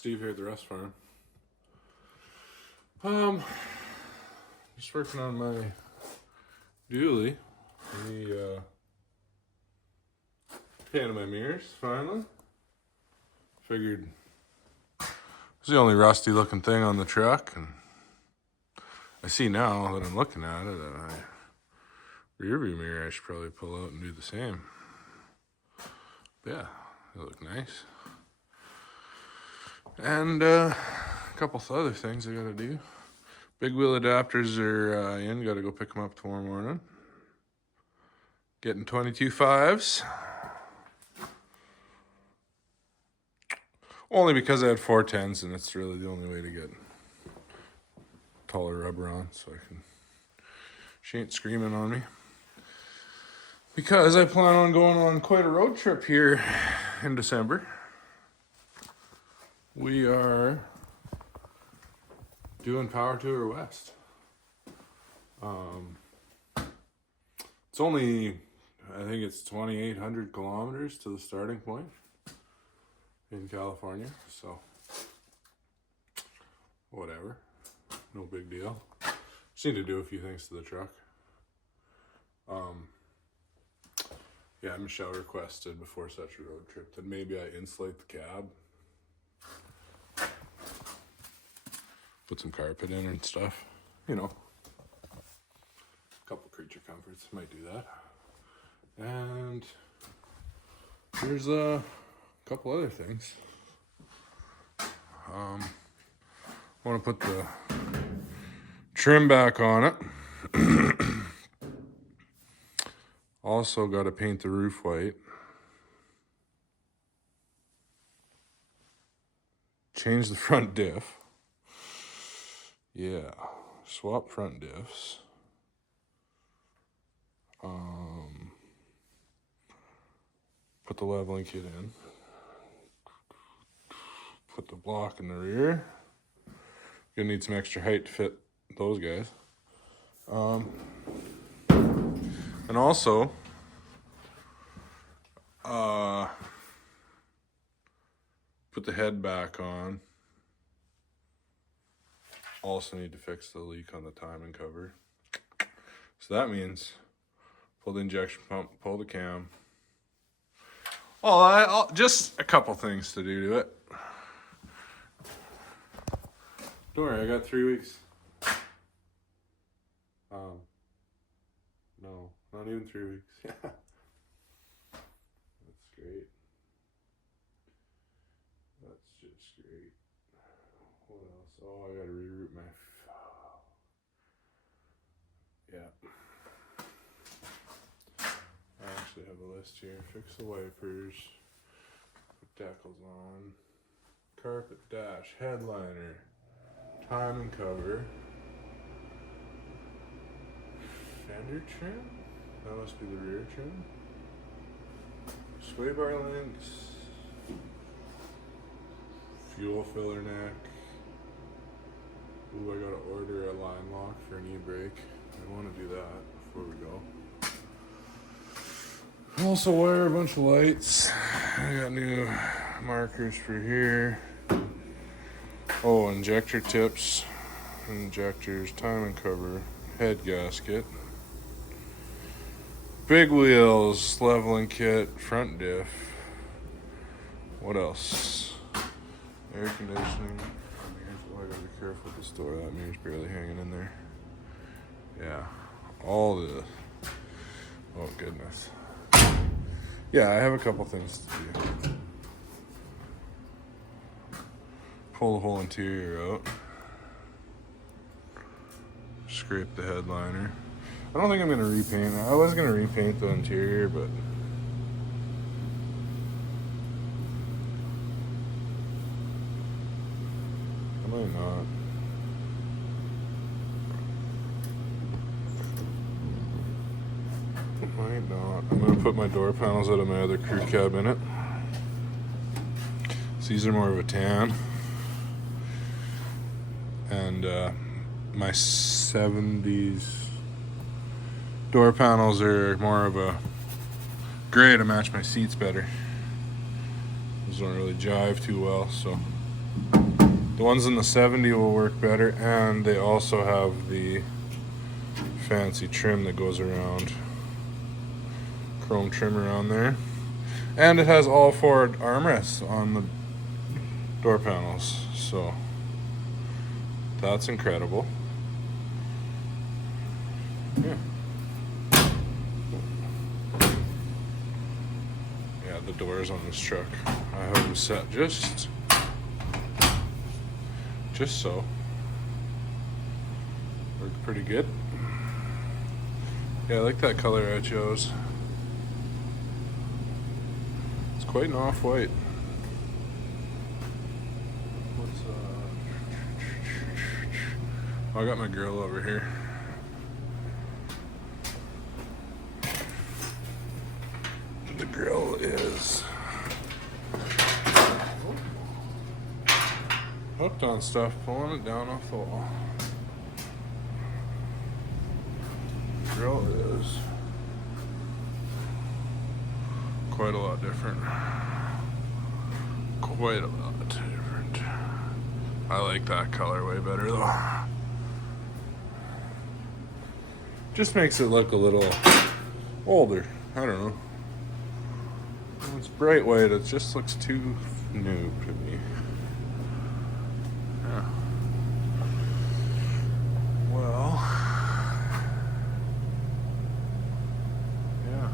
Steve here at the Rust Farm. Just working on my dually. The painted my mirrors finally. Figured it's the only rusty looking thing on the truck, and I see now that I'm looking at it that my rear view mirror I should probably pull out and do the same. But yeah, they look nice. And a couple of other things I gotta do. Big wheel adapters are in, gotta go pick them up tomorrow morning. Getting 22.5s. Only because I had 410s and it's really the only way to get taller rubber on, so she ain't screaming on me. Because I plan on going on quite a road trip here in December. We are doing Power Tour West. It's only, I think it's 2,800 kilometers to the starting point in California, so whatever, no big deal. Just need to do a few things to the truck. Yeah, Michelle requested before such a road trip that maybe I insulate the cab, put some carpet in and stuff, you know, a couple creature comforts, might do that. And there's a couple other things. Want to put the trim back on it. Also got to paint the roof white. Change the front diff. Yeah, swap front diffs. Put the leveling kit in. Put the block in the rear. Gonna need some extra height to fit those guys. And also, put the head back on. Also need to fix the leak on the timing cover. So that means pull the injection pump, pull the cam. Well, just a couple things to do to it. Don't worry, I got 3 weeks. No, not even 3 weeks. That's great. That's just great. What else? Oh, I gotta reroute my... Yeah. I actually have a list here. Fix the wipers. Put decals on. Carpet dash. Headliner. Timing cover. Fender trim? That must be the rear trim. Sway bar links. Fuel filler neck. Ooh, I gotta order a line lock for an e-brake. I want to do that before we go. Also wire a bunch of lights. I got new markers for here. Oh, injector tips, injectors, timing cover, head gasket, big wheels, leveling kit, front diff. What else? Air conditioning. Oh, I gotta be careful with this door. That mirror's barely hanging in there. Yeah, all the. Oh goodness. Yeah, I have a couple things to do. Pull the whole interior out. Scrape the headliner. I don't think I'm gonna repaint. I was gonna repaint the interior, but I might not. Might not. I'm gonna put my door panels out of my other crew cab in it. So these are more of a tan. And my 70s door panels are more of a gray to match my seats better. Those don't really jive too well, so The ones in the 70 will work better, and they also have the fancy trim that goes around. Chrome trim around there. And it has all 4 armrests on the door panels, so that's incredible. Yeah. Yeah, the doors on this truck I have them set just so. Work pretty good. Yeah, I like that color I chose. It's quite an off-white. I got my grill over here. The grill is hooked on stuff, pulling it down off the wall. The grill is quite a lot different. Quite a lot different. I like that color way better though. Just makes it look a little older. I don't know. When it's bright white, it just looks too new to me. Yeah. Well, yeah.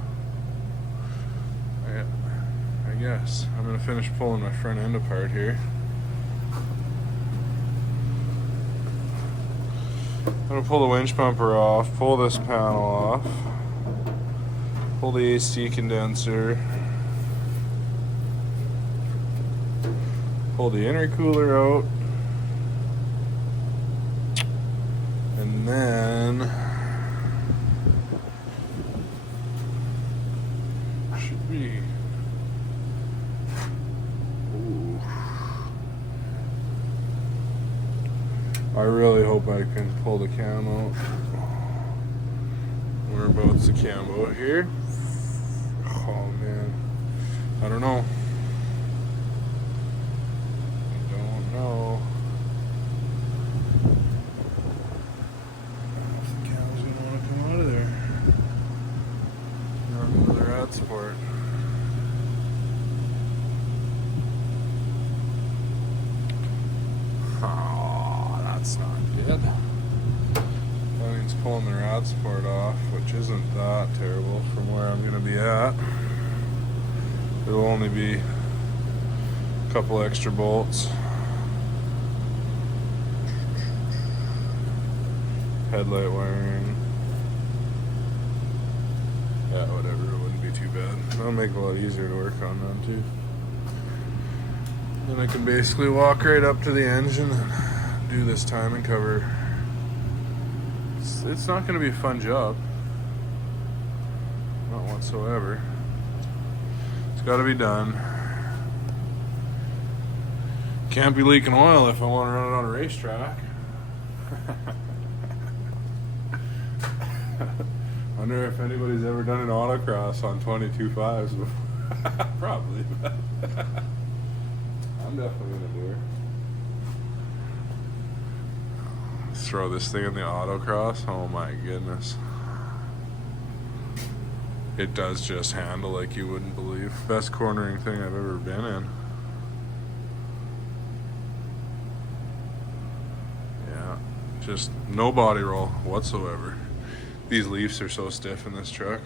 I guess I'm gonna finish pulling my front end apart here. I'm gonna pull the winch bumper off, pull this panel off, pull the AC condenser, pull the intercooler out, and then should be. Ooh. I really hope I can pull the cam out. Whereabouts the cam out here? Oh man, I don't know. No. I don't know if the cam's gonna want to come out of there. Not with the rad support. Oh, that's not good. That means pulling the rad support off, which isn't that terrible from where I'm gonna be at. It'll only be a couple extra bolts. Headlight wiring. Yeah, whatever, it wouldn't be too bad. That'll make it a lot easier to work on then too. Then I can basically walk right up to the engine and do this timing cover. It's not going to be a fun job. Not whatsoever. It's got to be done. Can't be leaking oil if I want to run it on a racetrack. Wonder if anybody's ever done an autocross on 22.5s before. Probably, but I'm definitely gonna do it. Throw this thing in the autocross. Oh my goodness. It does just handle like you wouldn't believe. Best cornering thing I've ever been in. Yeah, just no body roll whatsoever. These leaves are so stiff in this truck.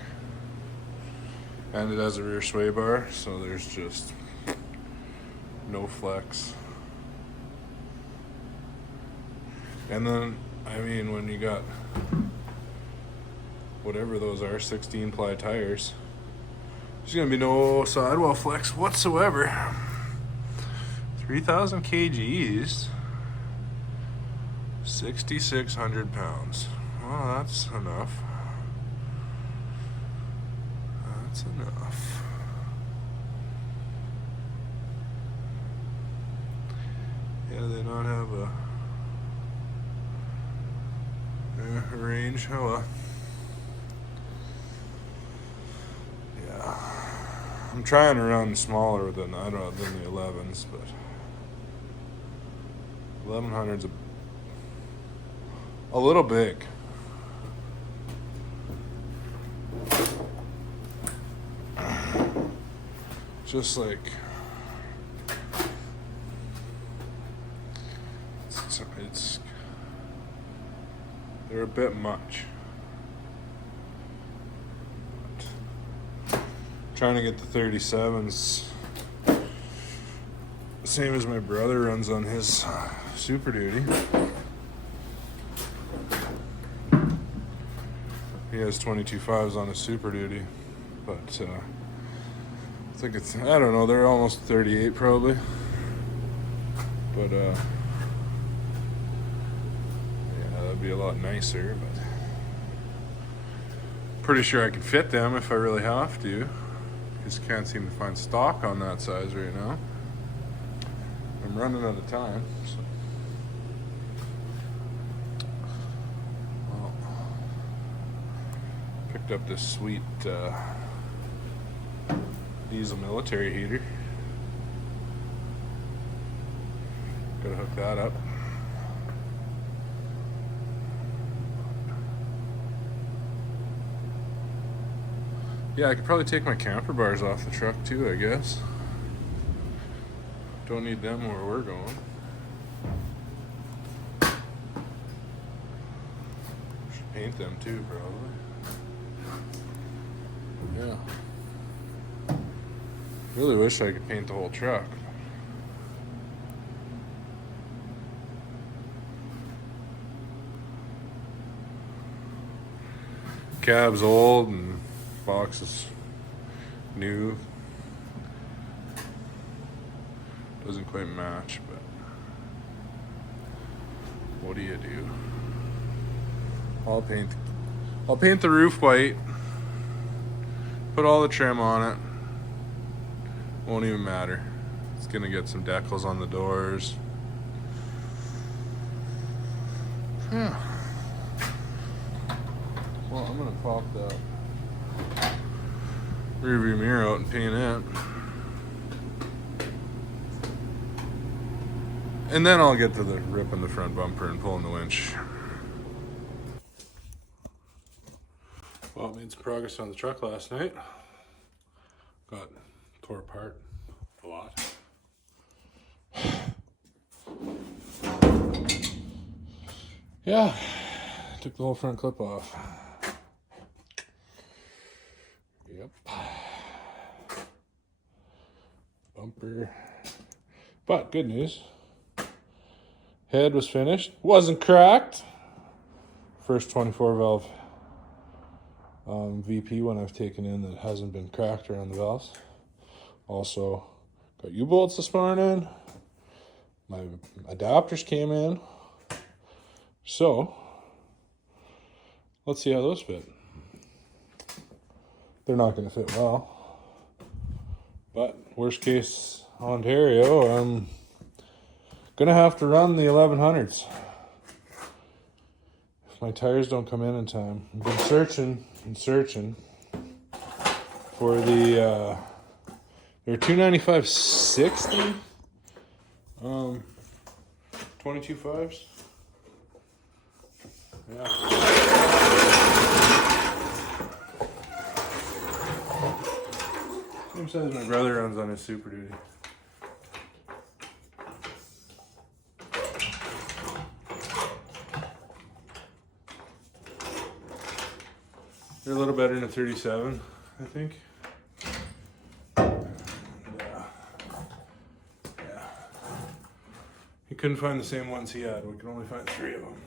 And it has a rear sway bar, so there's just no flex. And then, I mean, when you got whatever those are, 16 ply tires, there's gonna be no sidewall flex whatsoever. 3,000 kgs, 6,600 pounds. Well, that's enough. That's enough. Yeah, they not have a range. Oh well. Yeah, I'm trying to run smaller than the 11s, but 1100's a little big. Just like it's they're a bit much. Trying to get the 37s, same as my brother runs on his Super Duty. He has 22.5s on his Super Duty, but I think it's, I don't know, they're almost 38 probably. But yeah, that'd be a lot nicer, but pretty sure I could fit them if I really have to. Just can't seem to find stock on that size right now. I'm running out of time, so. Well, picked up this sweet diesel military heater. Gotta hook that up. Yeah, I could probably take my camper bars off the truck too, I guess. Don't need them where we're going. Should paint them too, probably. Yeah. Really wish I could paint the whole truck. Cab's old and box is new. Doesn't quite match, but what do you do? I'll paint the roof white. Put all the trim on it. Won't even matter. It's gonna get some decals on the doors. Yeah. Well, I'm gonna pop that rear view mirror out and paint it. And then I'll get to the ripping the front bumper and pulling the winch. Well, made some progress on the truck last night. Got tore apart a lot. Yeah, took the whole front clip off. Yep. Bumper. But good news. Head was finished. Wasn't cracked. First 24 valve VP one I've taken in that hasn't been cracked around the valves. Also got U-bolts this morning. My adapters came in. So let's see how those fit. They're not going to fit well. But worst case Ontario, I'm gonna have to run the 1100s if my tires don't come in time. I've been searching and searching for the they're 295/60 22.5s. Yeah. Same size my brother runs on his Super Duty. They're a little better than a 37, I think. Yeah. He couldn't find the same ones he had. We could only find 3 of them.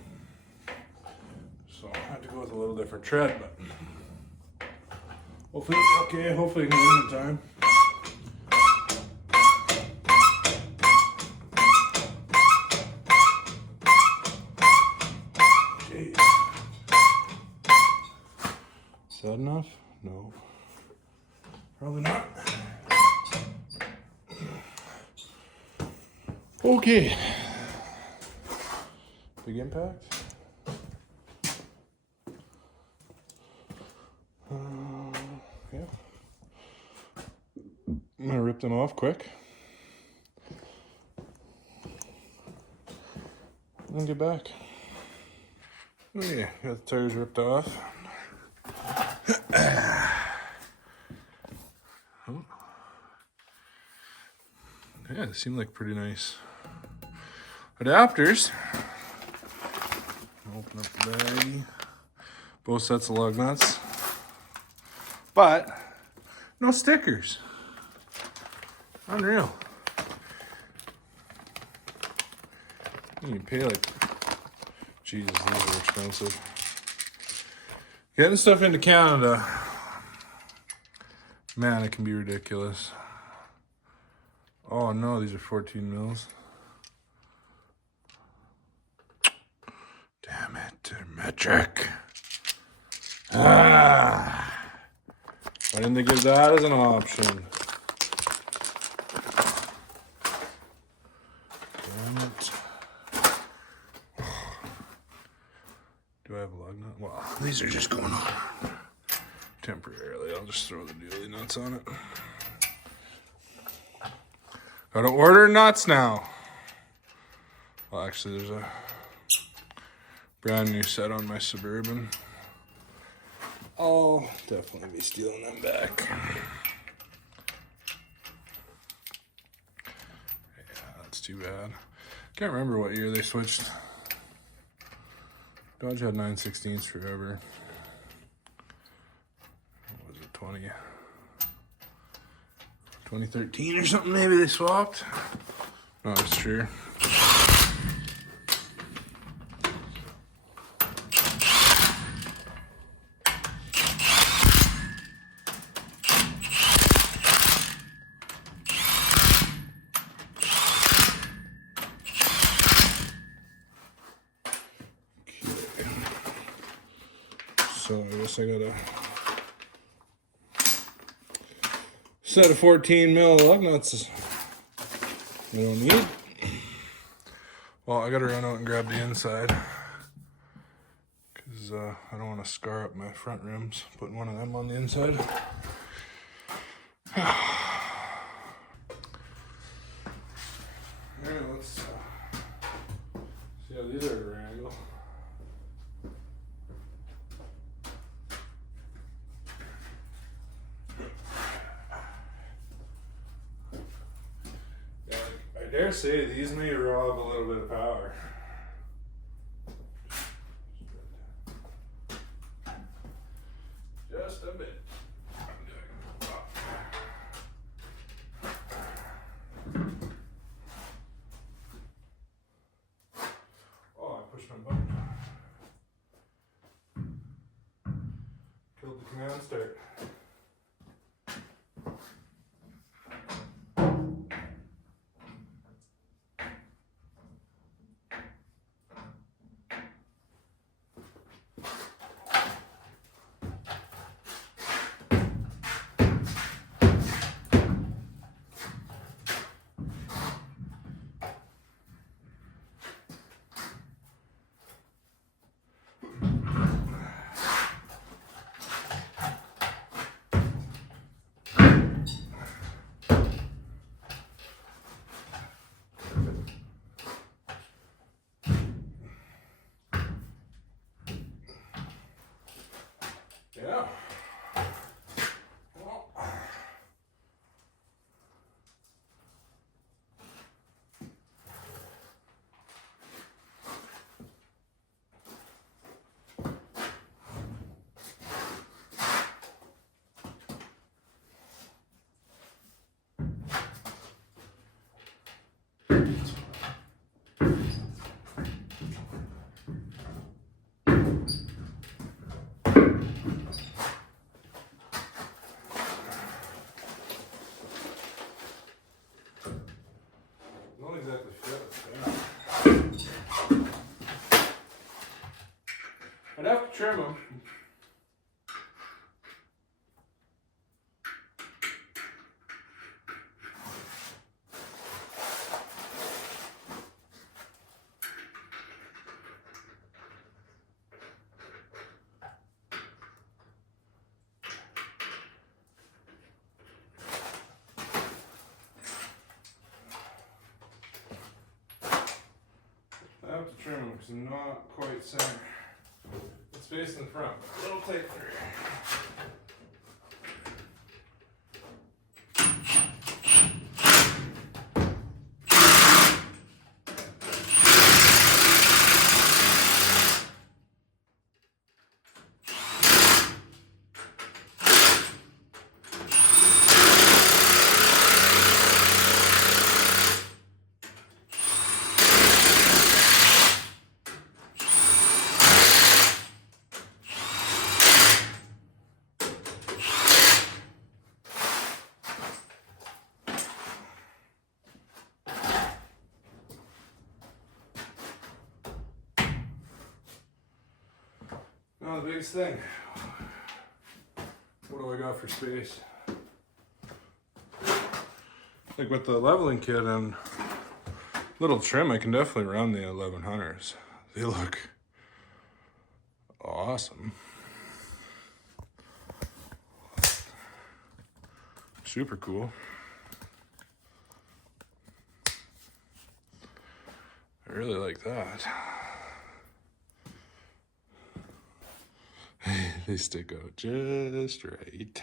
So I had to go with a little different tread, but hopefully it's okay. Hopefully I can get in time. Jeez. Is that enough? No. Probably not. Okay. Big impact. Yeah. I'm gonna rip them off quick. and get back. Oh yeah, got the tires ripped off. Oh. Yeah, they seem like pretty nice adapters. Open up the baggie. Both sets of lug nuts. But no stickers. Unreal. You pay like, Jesus, these are expensive. Getting stuff into Canada, man, it can be ridiculous. Oh no, these are 14 mils. Damn it, they're metric. Why didn't they give that as an option? Damn it. Do I have a lug nut? Well, these are just going on temporarily. I'll just throw the dually nuts on it. Gotta order nuts now. Well, actually, there's a brand new set on my Suburban. I'll definitely be stealing them back. Yeah, that's too bad. Can't remember what year they switched. Dodge had 9/16s forever. What was it, 2013 or something? Maybe they swapped. Not sure. So I guess I got a set of 14 mil lug nuts I don't need. Well, I gotta run out and grab the inside because I don't want to scar up my front rims putting one of them on the inside. Alright, let's see how these are at a angle. I dare say these may rob a little bit of power. Just a bit. Oh, I pushed my button. Killed the command start. Yeah. Well. Not exactly fit. I'd have to trim them. have to trim them because I'm not quite center. It's facing the front, a little tight there. Now the biggest thing, what do I got for space? Like with the leveling kit and little trim, I can definitely run the 1100s. They look awesome. Super cool. I really like that. They stick out just right.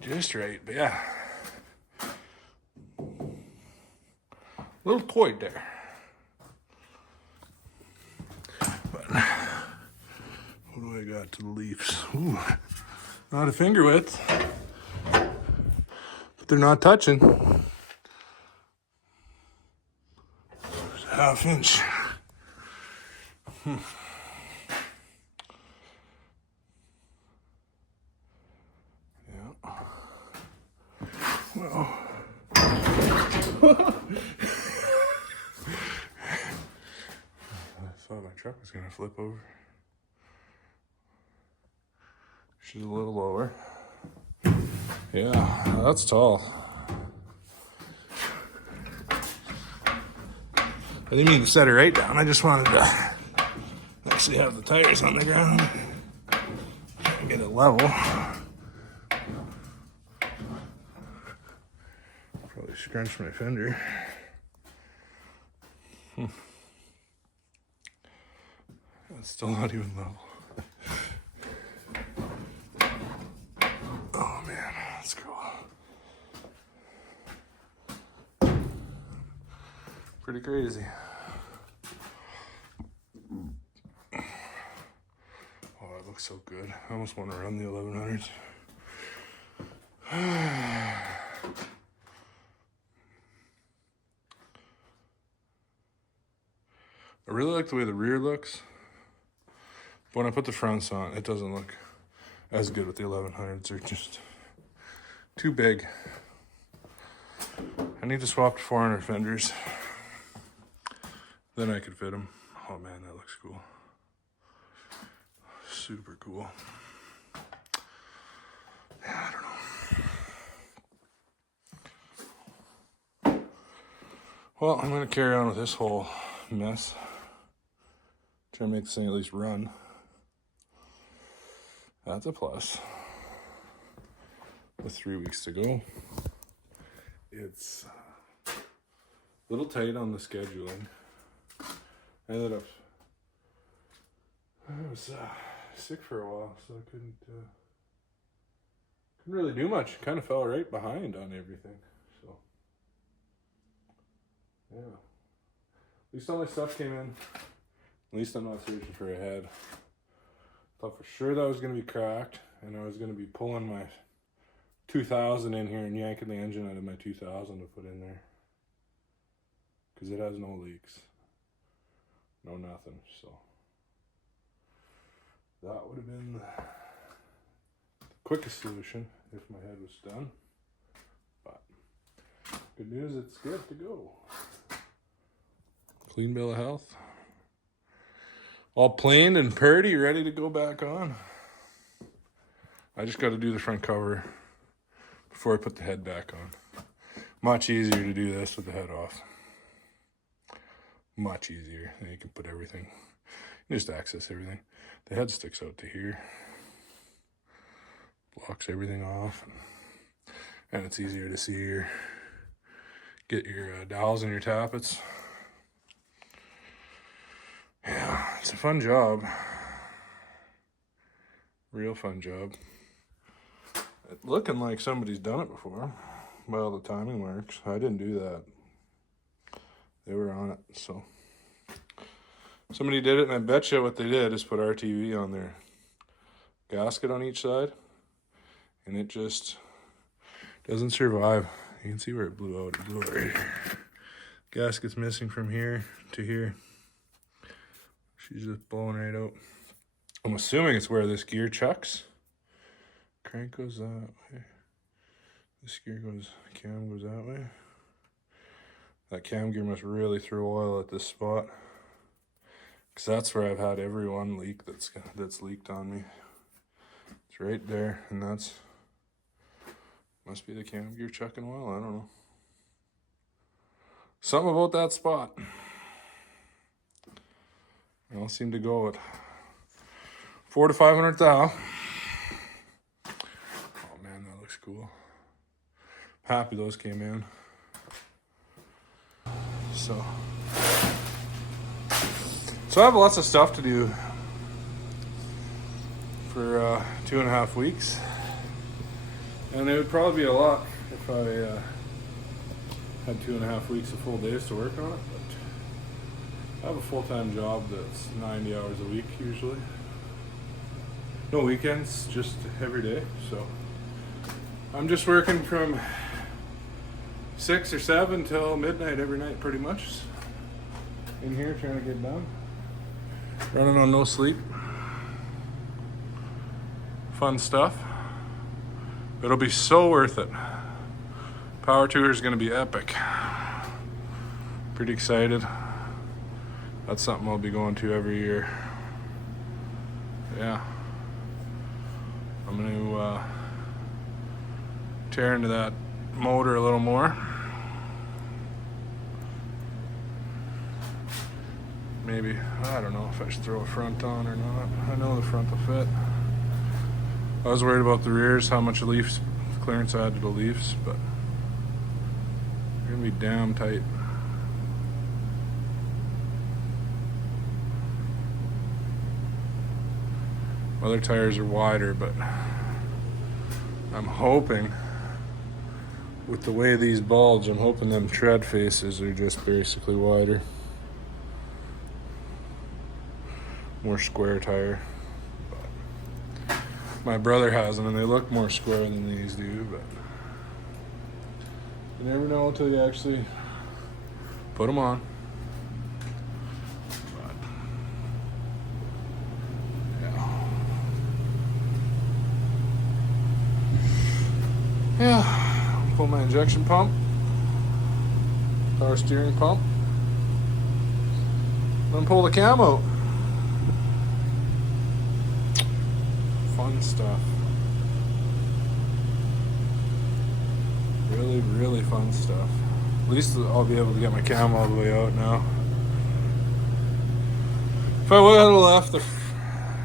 Just right, but yeah. Little toy there. But what do I got to the leaves? Ooh, not a finger width. But they're not touching. There's a ½ inch. Well, I thought my truck was gonna flip over. She's a little lower. Yeah, that's tall. I didn't mean to set her right down. I just wanted to actually have the tires on the ground and get it level. Probably scrunch my fender. That's still not even level. Oh man, that's cool. Pretty crazy. Oh, it looks so good. I almost want to run the 1100s. I really like the way the rear looks. But when I put the fronts on, it doesn't look as good with the 1100s. They're just too big. I need to swap to 400 fenders. Then I could fit them. Oh man, that looks cool. Super cool. Yeah, I don't know. Well, I'm gonna carry on with this whole mess. Try to make this thing at least run. That's a plus. With 3 weeks to go. It's a little tight on the scheduling. I ended up, I was sick for a while, so I couldn't really do much. Kind of fell right behind on everything. So, yeah. At least all my stuff came in. At least I'm not searching for a head. Thought for sure that was going to be cracked, and I was going to be pulling my 2000 in here and yanking the engine out of my 2000 to put in there. Because it has no leaks. No nothing, so. That would have been the quickest solution if my head was done. But good news, it's good to go. Clean bill of health. All planed and purdy, ready to go back on. I just got to do the front cover before I put the head back on. Much easier to do this with the head off. Much easier. And you can put everything. You just access everything. The head sticks out to here. Blocks everything off. And it's easier to see get your dowels and your tappets. Yeah, it's a fun job. Real fun job. It's looking like somebody's done it before. Well, the timing works. I didn't do that. They were on it, so. Somebody did it, and I bet you what they did is put RTV on their gasket on each side, and it just doesn't survive. You can see where it blew out. It blew out right here. Gasket's missing from here to here. She's just blowing right out. I'm assuming it's where this gear chucks. Crank goes that way. This gear goes, cam goes that way. That cam gear must really throw oil at this spot, because that's where I've had every one leak that's leaked on me. It's right there, and that's must be the cam gear chucking oil. I don't know. Something about that spot. They all seem to go at 400 to 500 thou. Oh man, that looks cool. Happy those came in. So I have lots of stuff to do for 2.5 weeks, and it would probably be a lot if I had 2.5 weeks of full days to work on it. But I have a full-time job that's 90 hours a week usually. No weekends, just every day. So I'm just working from 6 or 7 till midnight every night, pretty much. In here trying to get done. Running on no sleep. Fun stuff. It'll be so worth it. Power tour is going to be epic. Pretty excited. That's something I'll be going to every year. Yeah. I'm going to tear into that motor a little more. Maybe, I don't know if I should throw a front on or not. I know the front will fit. I was worried about the rears, how much leaf clearance I had to the leaves, but they're gonna be damn tight. Other tires are wider, but I'm hoping, with the way these bulge, I'm hoping them tread faces are just basically wider. More square tire. But my brother has them and they look more square than these do, but you never know until you actually put them on. But, yeah, pull my injection pump, power steering pump, then pull the cam out. Fun stuff. Really, really fun stuff. At least I'll be able to get my cam all the way out now. If I would have left the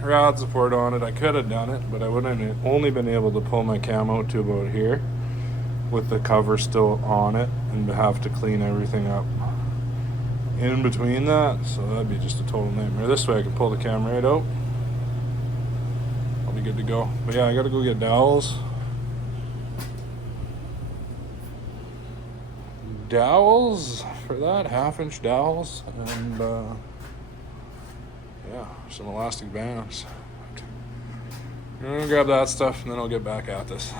rod support on it, I could have done it, but I wouldn't have only been able to pull my cam out to about here with the cover still on it and have to clean everything up in between that, so that'd be just a total nightmare. This way I can pull the cam right out. I'll be good to go. But yeah, I gotta go get dowels. Dowels for that, 1/2-inch dowels, and yeah, some elastic bands. I'm gonna grab that stuff and then I'll get back at this.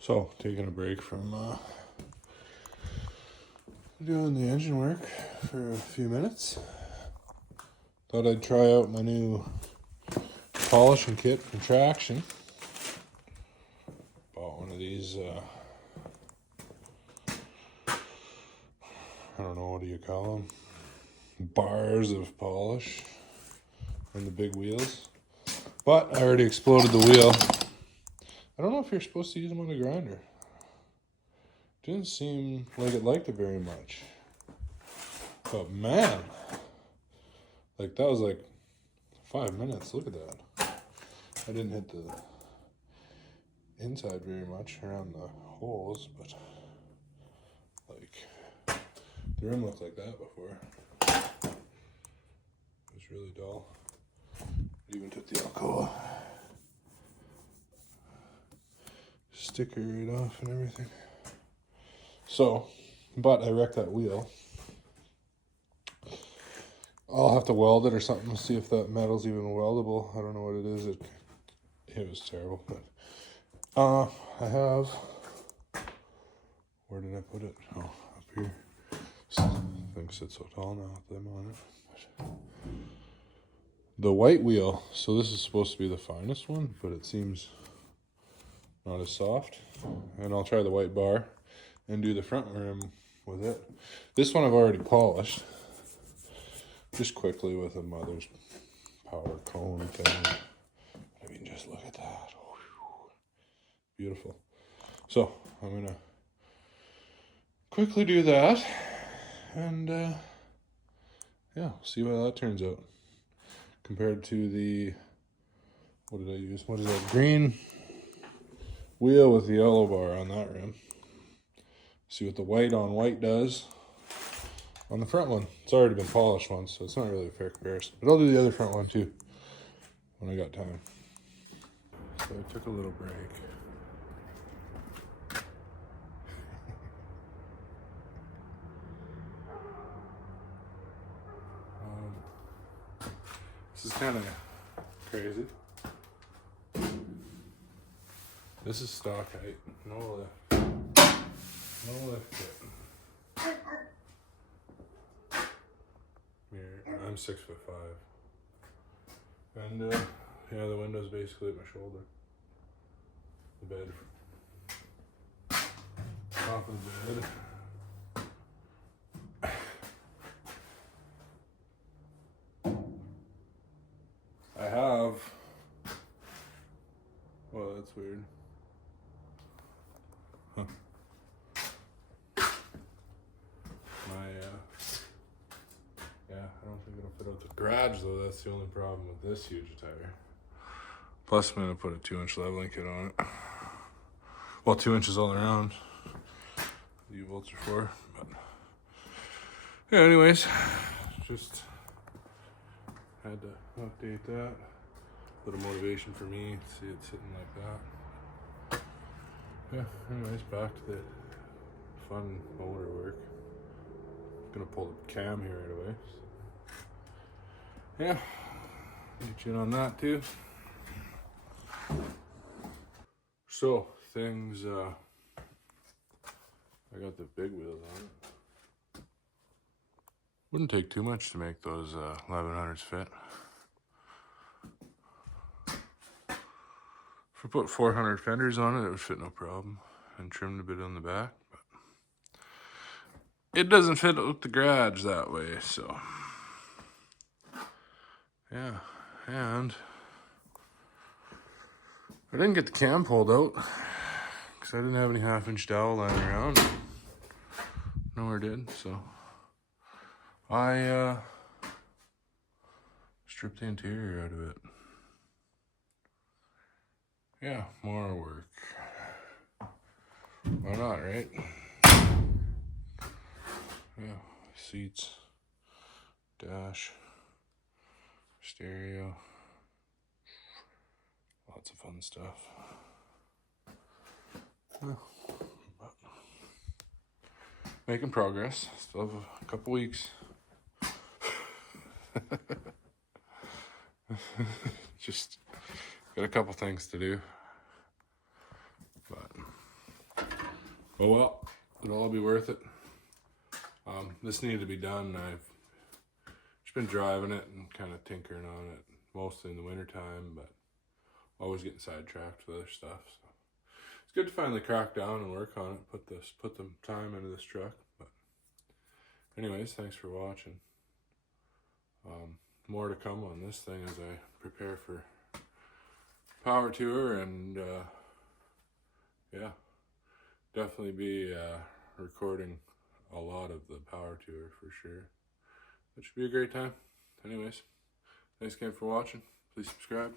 So, taking a break from doing the engine work for a few minutes. Thought I'd try out my new polishing kit from Traction. Bought one of these, I don't know, what do you call them? Bars of polish on the big wheels. But I already exploded the wheel. I don't know if you're supposed to use them on a grinder. Didn't seem like it liked it very much. But man, like that was like 5 minutes. Look at that. I didn't hit the inside very much around the holes, but like the rim looked like that before. really dull. Even took the Alcoa sticker right off and everything. So, but I wrecked that wheel. I'll have to weld it or something to see if that metal's even weldable. I don't know what it is. It was terrible, but I have. Where did I put it? Oh, up here. Thing sits so tall now with them on it. The white wheel. So this is supposed to be the finest one, but it seems not as soft. And I'll try the white bar and do the front rim with it. This one I've already polished. Just quickly with a mother's power cone thing. I mean, just look at that. Beautiful. So I'm gonna quickly do that, and yeah, see how that turns out compared to the, what did I use? What is that? Green wheel with the yellow bar on that rim. See what the white on white does on the front one. It's already been polished once, so it's not really a fair comparison. But I'll do the other front one too when I got time. So I took a little break. This is kind of crazy. This is stock height, no lift kit. I'm 6'5", and yeah, the window's basically at my shoulder. The bed, top of the bed. I have. Well, that's weird. Huh. Yeah, I don't think it'll fit out the garage though. That's the only problem with this huge tire. Plus, I'm gonna put a 2-inch leveling kit on it. Well, 2 inches all around. The U-bolts are 4. But yeah, anyways, just had to update that. A little motivation for me. See it sitting like that. Yeah. Anyways, back to the fun motor work. Gonna pull the cam here right away. Yeah, get you in on that too. So things, I got the big wheels on it. Wouldn't take too much to make those 1100s fit. If I put 400 fenders on it, it would fit no problem, and trimmed a bit on the back. But it doesn't fit with the garage that way, so yeah. And I didn't get the cam pulled out because I didn't have any 1/2-inch dowel lying around. Nowhere did, so I stripped the interior out of it. Yeah, more work. Why not, right? Yeah, seats, dash, stereo, lots of fun stuff. Yeah, but making progress. Still have a couple weeks. Just got a couple things to do. But oh well, it'll all be worth it. This needed to be done. I've just been driving it and kind of tinkering on it, mostly in the wintertime, but always getting sidetracked with other stuff. So it's good to finally crack down and work on it, put the time into this truck. But anyways, thanks for watching. More to come on this thing as I prepare for power tour, and yeah, definitely be recording a lot of the power tour for sure. It should be a great time. Anyways, thanks again for watching. Please subscribe.